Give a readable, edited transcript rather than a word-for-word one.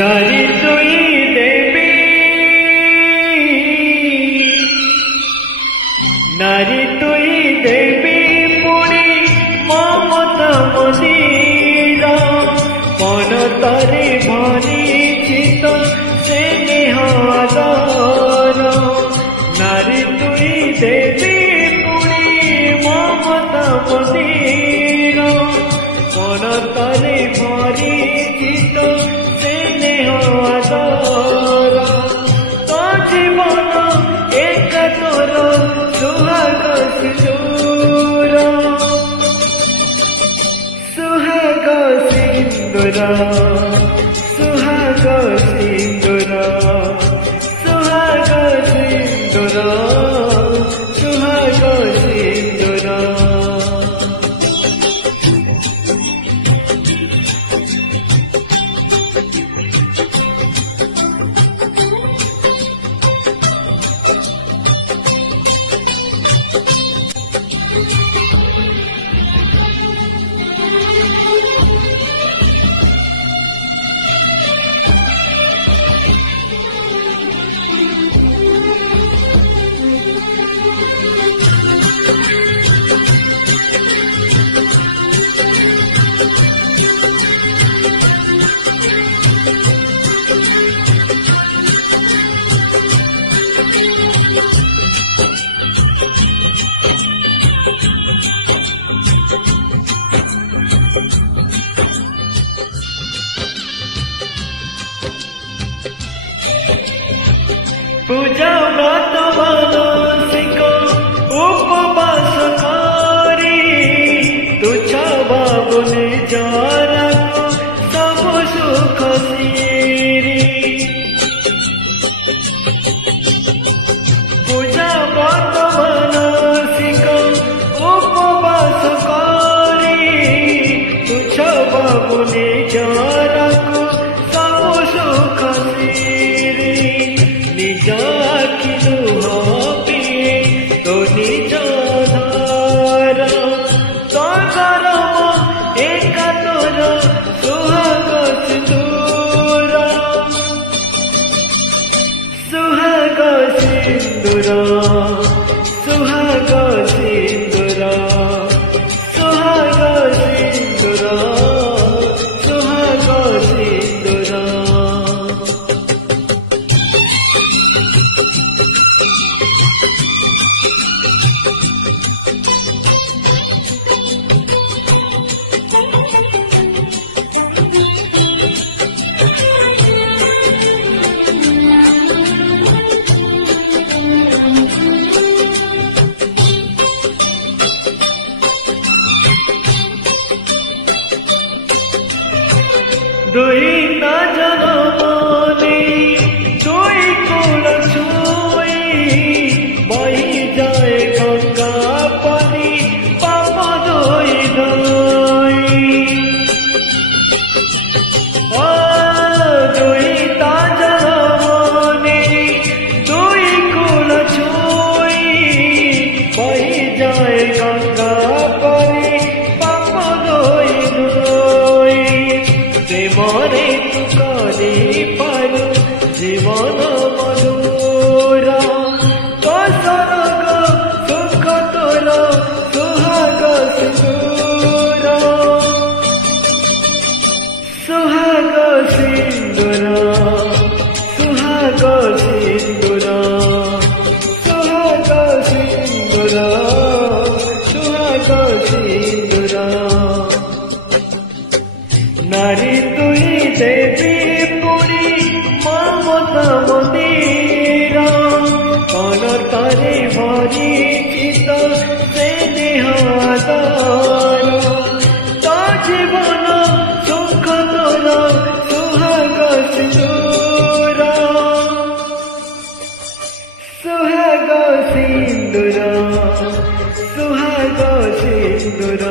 নারী তুই দেবী, নারী তুই দেবী পুরী মমতা মন্দির পনতরে ভরিচিত স্নেহ আদর। নারী তুই দেবী পুরী মমতা মন্দির পনতরে ভরিচিত স্নেহ আদর। তো জীবন এক তোর সুহাগ সিঁদুর, সুহাগ সিঁদুর, সুহাগ সিঁদুর, সুহাগ সিঁদুর, সুহাগ সিঁদুর। পূজা ব্রত মানসিক উপবাস করি তুচ্ছ বাবুনি জরক সব সুখ সিরি। পূজা ব্রত মানসিক উপবাস করি তুচ্ছ বাবুনি জরক সব সুখ সিরি। নিজ আখি লুহ পিয়ে তো নিজ ধার তো গরম একাতর সুহাগ সিঁদুর, সুহাগ সিঁদুর, সুহাগ সিঁদুর, সুহাগ সিঁদুর, সুহাগ সিঁদুর। দুই না জনমনে দুই কুল ছুঁই বহি যায় গঙ্গা পানি পাপ দই দই। ও দুই তা জনমনে দুই কুল ছুঁই বহি যায় গঙ্গা পানি পাপ দই দই। প্রেমরে তু করে পারু জীবন মধুর তো স্বর্গ সুখ তোর সুহাগ সিঁদুর, সুহাগ সিঁদুর, সুহাগ সিঁদুর, সুহাগ সিঁদুর, সুহাগ সিঁদুর। নারী তুই দেবী পুরী মমতা মন্দির পনতরে ভরিচিত স্নেহ আদর। তো জীবন সুখ তোর সুহাগ সিঁদুর, সুহাগ সিঁদুর, সুহাগ সিঁদুর।